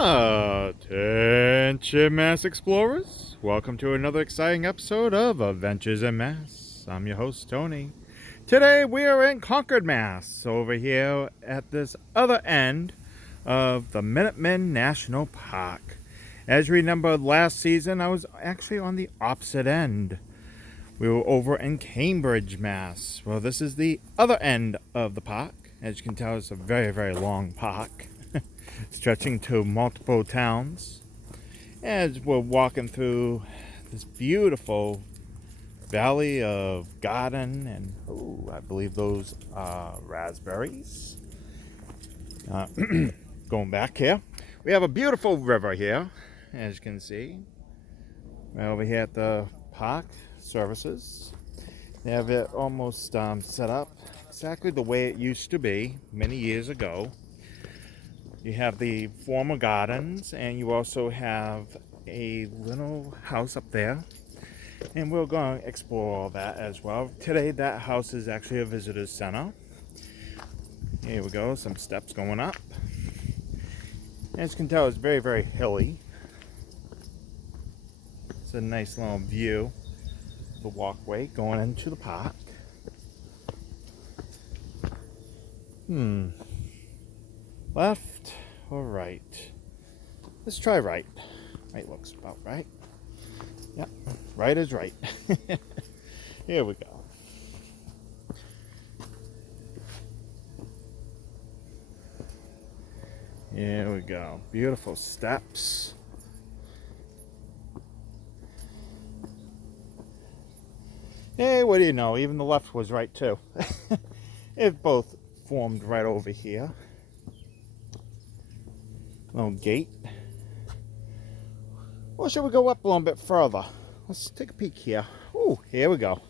Attention Mass Explorers, welcome to another exciting episode of Adventures in Mass. I'm your host Tony. Today we are in Concord, Mass, over here at this other end of the Minutemen National Park. As you remember last season, I was actually on the opposite end. We were over in Cambridge, Mass. Well, this is the other end of the park. As you can tell, it's a very, very long park. Stretching to multiple towns as we're walking through this beautiful valley of garden, and I believe those are raspberries. Going back here, we have a beautiful river here, as you can see, right over here at the park services. They have it almost set up exactly the way it used to be many years ago. You have the former gardens, and you also have a little house up there. And we're going to explore all that as well. Today, that house is actually a visitor's center. Here we go, some steps going up. As you can tell, it's very, very hilly. It's a nice little view. The walkway going into the park. Left or right? Let's try right. Right looks about right. Yep, right is right. Here we go. Here we go. Beautiful steps. Hey, what do you know? Even the left was right too. It both formed right over here. Little gate. Or should we go up a little bit further? Let's take a peek here. Oh, here we go.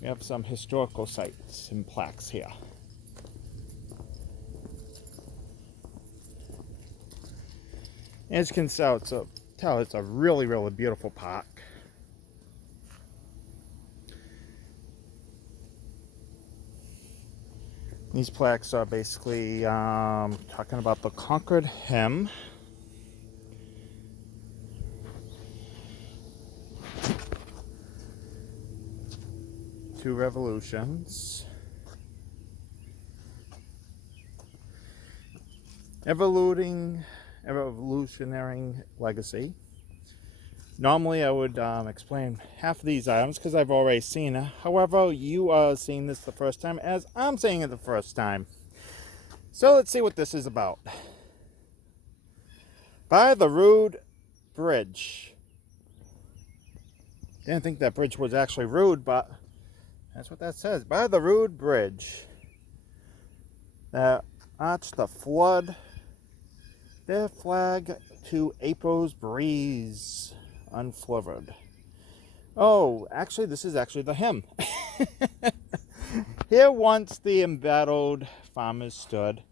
We have some historical sites and plaques here. As you can tell, it's a really, really beautiful park. These plaques are basically talking about the Concord hymn. Two revolutions. Evolutionary legacy. Normally I would explain half of these items because I've already seen it. However, you are seeing this the first time as I'm seeing it the first time. So let's see what this is about. By the Rude Bridge. Didn't think that bridge was actually rude, but that's what that says. By the Rude Bridge. That arched the flood. Their flag to April's breeze. Unflavored. Oh, actually, this is actually the hymn. Here once the embattled farmers stood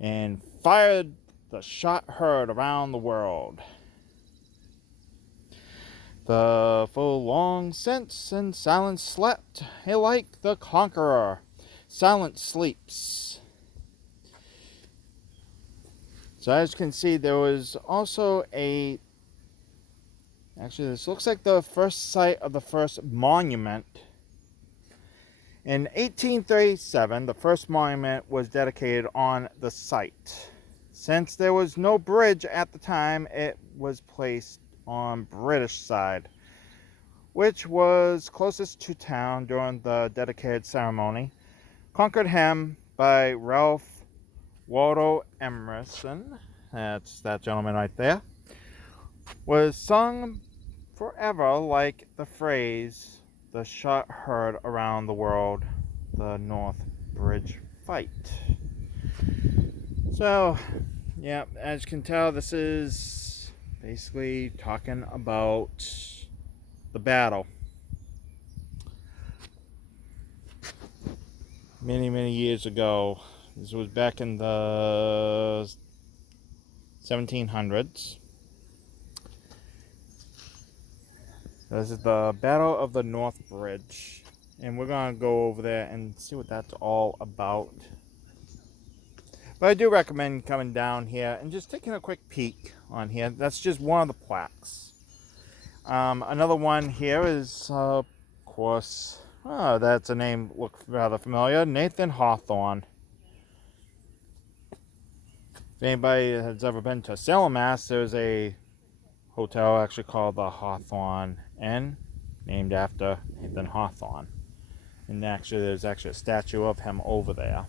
and fired the shot heard around the world. The foe long since in silence slept, like the conqueror, silent sleeps. So as you can see, there was also actually, this looks like the first site of the first monument. In 1837, the first monument was dedicated on the site. Since there was no bridge at the time, it was placed on British side, which was closest to town during the dedicated ceremony. Concord Hymn by Ralph Waldo Emerson, that's that gentleman right there, was sung forever like the phrase, the shot heard around the world, the Northbridge fight. So, yeah, as you can tell, this is basically talking about the battle. Many, many years ago. This was back in the 1700s. This is the Battle of the Northbridge, and we're going to go over there and see what that's all about. But I do recommend coming down here and just taking a quick peek on here. That's just one of the plaques. Another one here is, of course, that's a name look rather familiar, Nathan Hawthorne. If anybody has ever been to Salem, Mass, there's a hotel actually called the Hawthorne Inn, named after Nathan Hawthorne. And actually, there's actually a statue of him over there.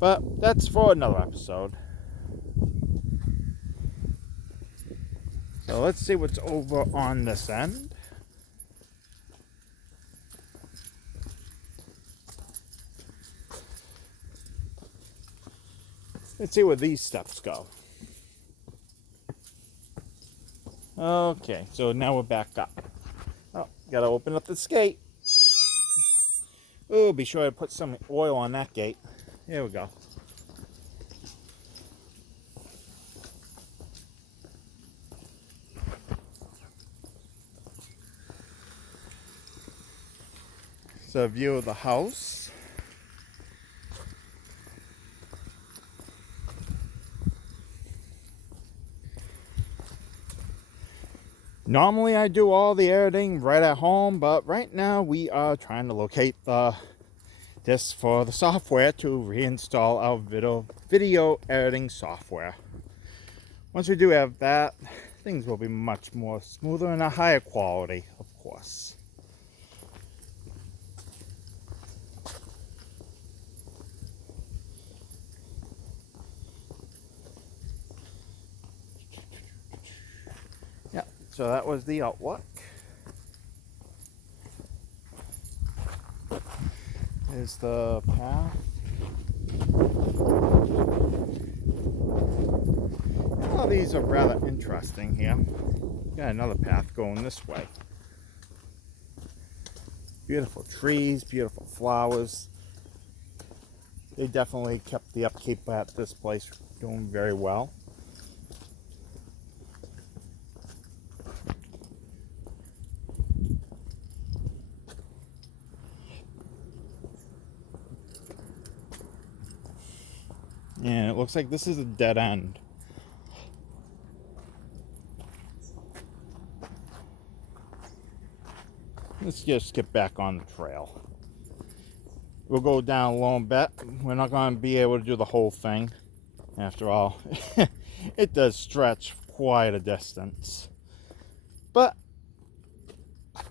But that's for another episode. So let's see what's over on this end. Let's see where these steps go. Okay, so now we're back up. Oh, gotta open up this gate. Oh, be sure to put some oil on that gate. There we go. It's a view of the house. Normally I do all the editing right at home, but right now we are trying to locate the disc for the software to reinstall our video editing software. Once we do have that, things will be much more smoother and a higher quality, of course. Yeah, so that was the outlook. Here's the path. All these are rather interesting here. Got another path going this way. Beautiful trees, beautiful flowers. They definitely kept the upkeep at this place doing very well. And it looks like this is a dead end. Let's just get back on the trail. We'll go down a little bit. We're not going to be able to do the whole thing. After all, it does stretch quite a distance. But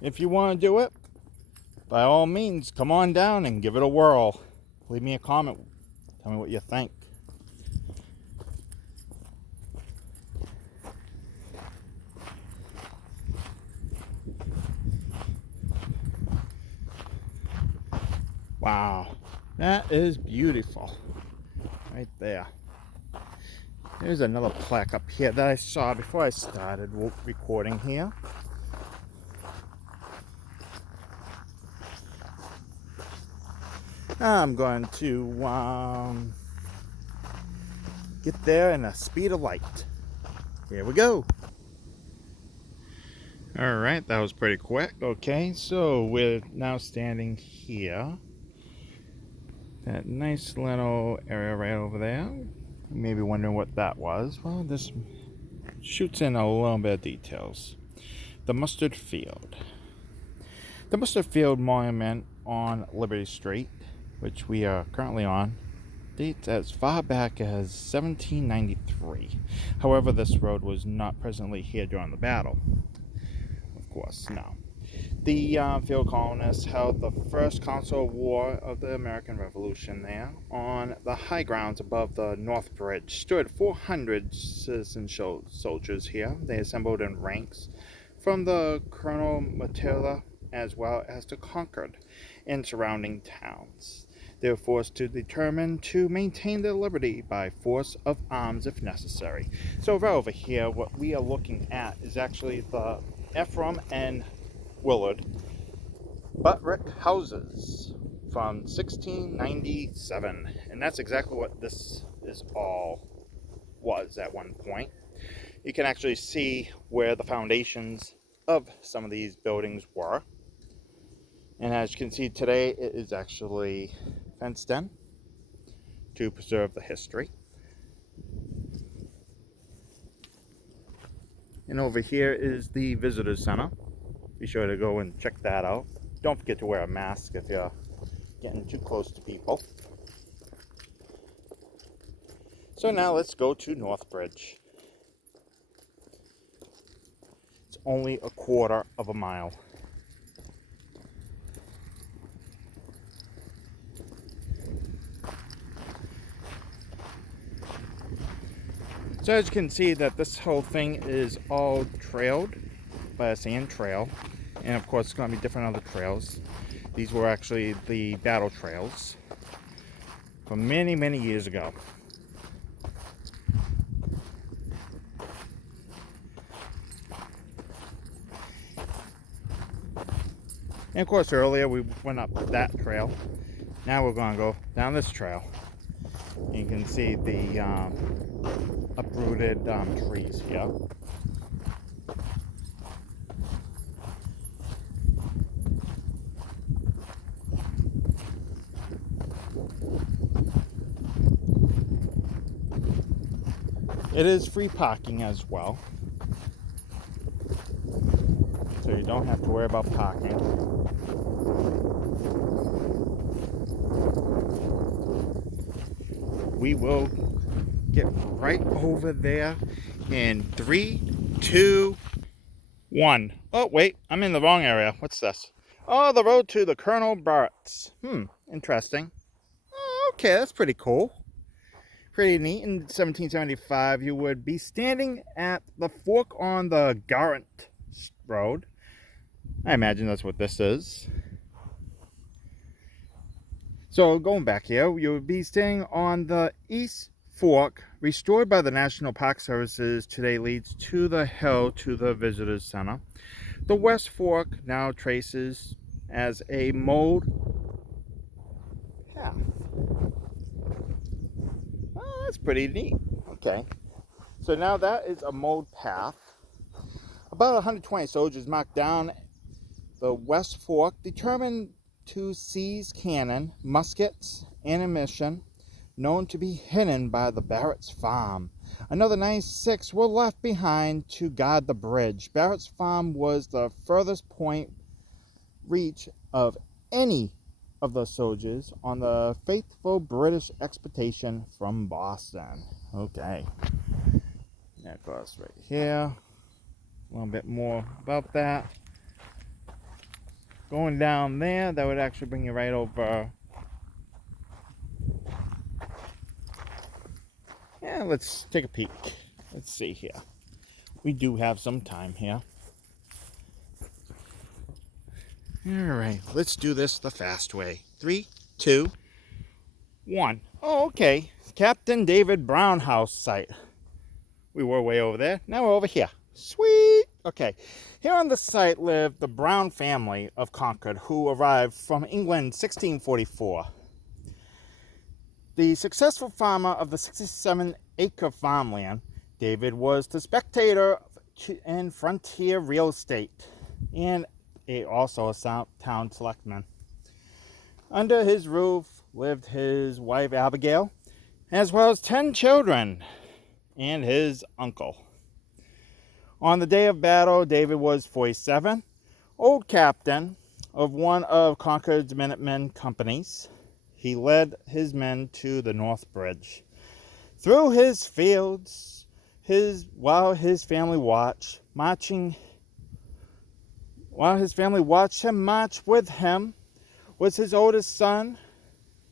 if you want to do it, by all means, come on down and give it a whirl. Leave me a comment. Tell me what you think. Wow, that is beautiful. Right there. There's another plaque up here that I saw before I started recording here. I'm going to get there in the speed of light. Here we go. Alright, that was pretty quick. Okay, so we're now standing here. That nice little area right over there. You may be wondering what that was. Well, this shoots in a little bit of details. The Mustard Field. The Mustard Field Monument on Liberty Street, which we are currently on, dates as far back as 1793. However, this road was not presently here during the battle. Of course, no. The field colonists held the first council of war of the American Revolution there. On the high grounds above the Northbridge stood 400 citizen soldiers here. They assembled in ranks from the Colonel Matilda as well as the Concord and surrounding towns. They were forced to determine to maintain their liberty by force of arms if necessary. So right over here, what we are looking at is actually the Ephraim and Willard butt-brick houses from 1697, and that's exactly what this is all was at one point. You can actually see where the foundations of some of these buildings were, and as you can see today, it is actually fenced in to preserve the history. And over here is the visitor center. Be sure to go and check that out. Don't forget to wear a mask if you're getting too close to people. So now let's go to Northbridge. It's only a quarter of a mile. So as you can see that this whole thing is all trailed by a sand trail. And of course it's going to be different other trails. These were actually the battle trails from many, many years ago. And of course earlier we went up that trail. Now we're going to go down this trail. And you can see the uprooted trees here. It is free parking as well, so you don't have to worry about parking. We will get right over there in 3, 2, 1. Oh, wait, I'm in the wrong area. What's this? Oh, the road to the Colonel Barrett's. Interesting. Oh, okay, that's pretty cool. Pretty neat. In 1775, you would be standing at the fork on the Garrett Road. I imagine that's what this is. So going back here, you would be standing on the East Fork, restored by the National Park Services, today leads to the hill to the Visitors Center. The West Fork now traces as a mowed path. Oh, that's pretty neat. Okay. So now that is a mowed path. About 120 soldiers marked down the West Fork, determined to seize cannon, muskets, and ammunition known to be hidden by the Barrett's farm. Another 96 were left behind to guard the bridge. Barrett's farm was the furthest point reach of any of the soldiers on the faithful British expedition from Boston. Okay. Now, of course, right here. A little bit more about that. Going down there, that would actually bring you right over. Yeah, let's take a peek. Let's see here. We do have some time here. Alright, let's do this the fast way. 3, 2, 1. Oh, okay. Captain David Brown House site. We were way over there. Now we're over here. Sweet! Okay. Here on the site lived the Brown family of Concord, who arrived from England in 1644. The successful farmer of the 67-acre farmland, David was the spectator in frontier real estate and also a town selectman. Under his roof lived his wife Abigail, as well as 10 children, and his uncle. On the day of battle, David was 47, old captain of one of Concord's Minutemen companies. He led his men to the Northbridge. Through his fields, while his family watched him march with him, was his oldest son,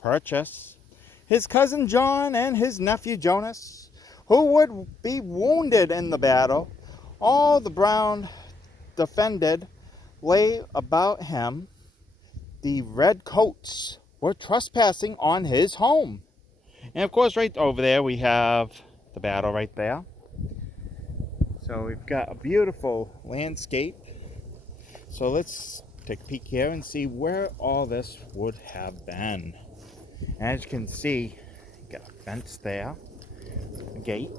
Purchase, his cousin John, and his nephew Jonas, who would be wounded in the battle. All the Brown defended lay about him. The red coats were trespassing on his home. And of course, right over there, we have the battle right there. So we've got a beautiful landscape. So let's take a peek here and see where all this would have been. As you can see, you got a fence there, a gate,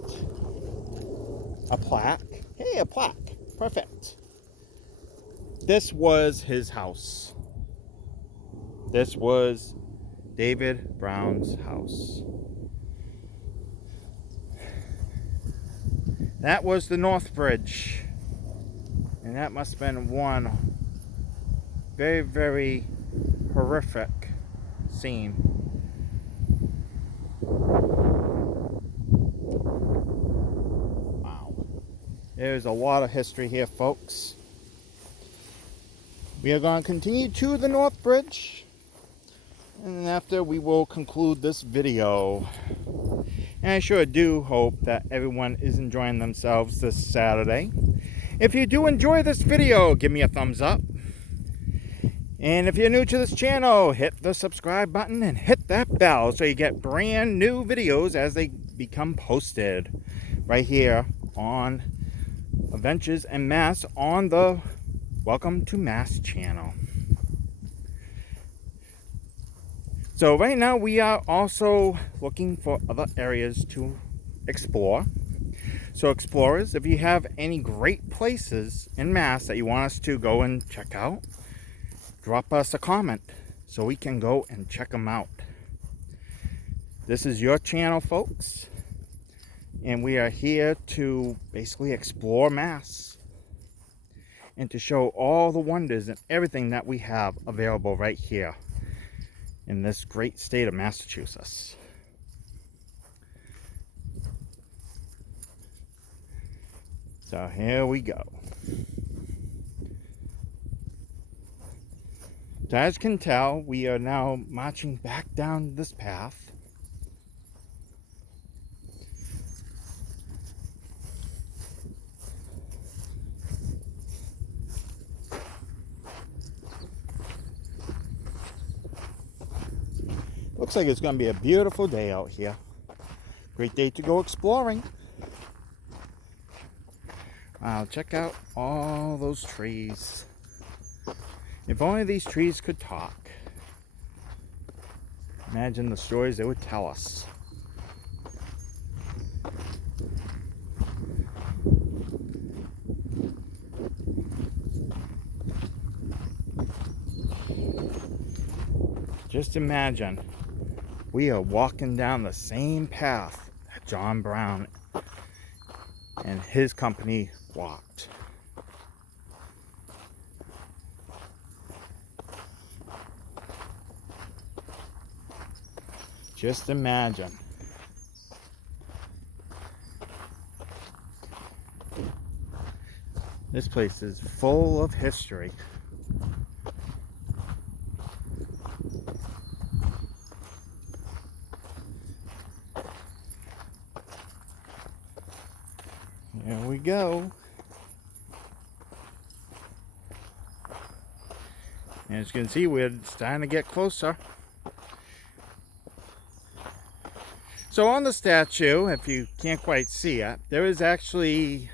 a plaque. Hey, a plaque. Perfect. This was his house. This was David Brown's house. That was the Northbridge. And that must have been one very, very horrific scene. Wow. There's a lot of history here, folks. We are going to continue to the Northbridge. And after, we will conclude this video. And I sure do hope that everyone is enjoying themselves this Saturday. If you do enjoy this video, give me a thumbs up. And if you're new to this channel, hit the subscribe button and hit that bell so you get brand new videos as they become posted right here on Adventures in Mass on the Welcome to Mass channel. So right now we are also looking for other areas to explore. So explorers, if you have any great places in Mass that you want us to go and check out, drop us a comment so we can go and check them out. This is your channel, folks, and we are here to basically explore Mass and to show all the wonders and everything that we have available right here in this great state of Massachusetts. So here we go. So as you can tell, we are now marching back down this path. Looks like it's going to be a beautiful day out here. Great day to go exploring. Wow, check out all those trees. If only these trees could talk. Imagine the stories they would tell us. Just imagine, we are walking down the same path that John Brown and his company walked. Just imagine. This place is full of history. Here we go. And as you can see, we're starting to get closer. So on the statue, if you can't quite see it, there is actually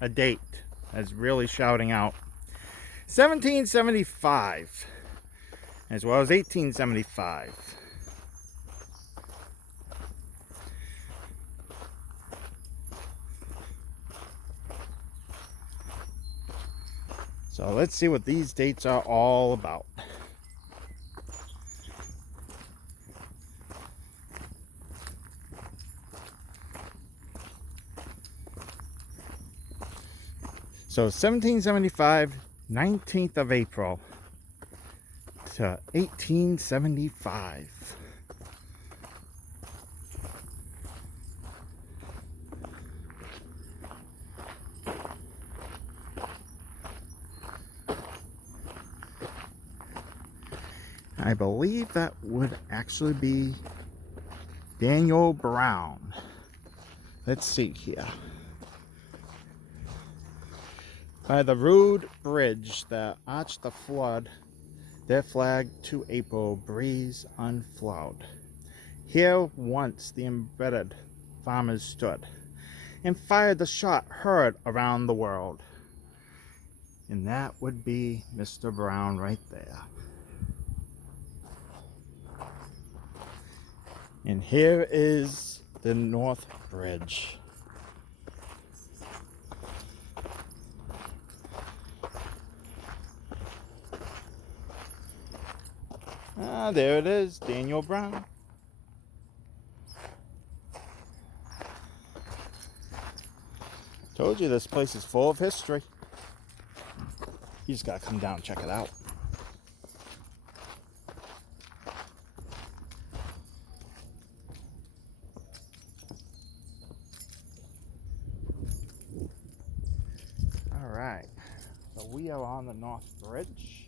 a date that's really shouting out. 1775, as well as 1875. So let's see what these dates are all about. So 1775, 19th of April to 1875. I believe that would actually be Daniel Brown. Let's see here. By the rude bridge that arched the flood, their flag to April breeze unflowed. Here once the embedded farmers stood, and fired the shot heard around the world. And that would be Mr. Brown right there. And here is the Northbridge. Ah, there it is, Daniel Brown. Told you this place is full of history. You just gotta come down and check it out. Alright, so we are on the Northbridge.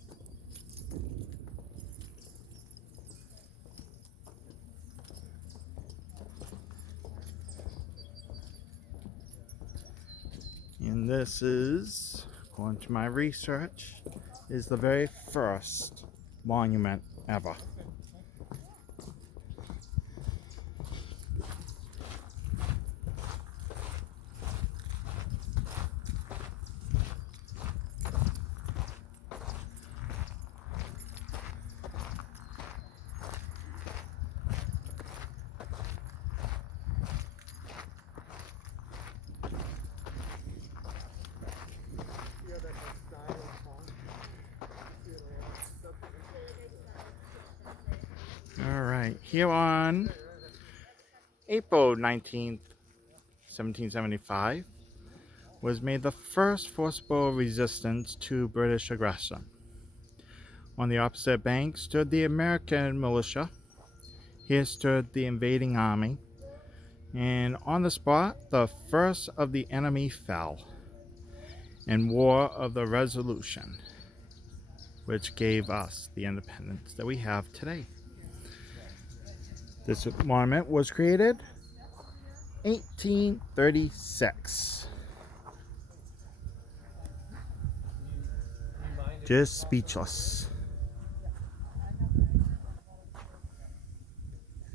And this is, according to my research, is the very first monument ever. Alright, here on April 19th, 1775, was made the first forcible resistance to British aggression. On the opposite bank stood the American militia. Here stood the invading army. And on the spot, the first of the enemy fell in War of the Resolution, which gave us the independence that we have today. This monument was created 1836. Just speechless.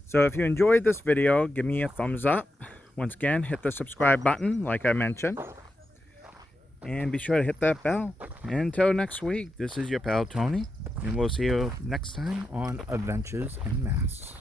So if you enjoyed this video, give me a thumbs up. Once again, hit the subscribe button like I mentioned. And be sure to hit that bell. And until next week, this is your pal Tony. And we'll see you next time on Adventures in Mass.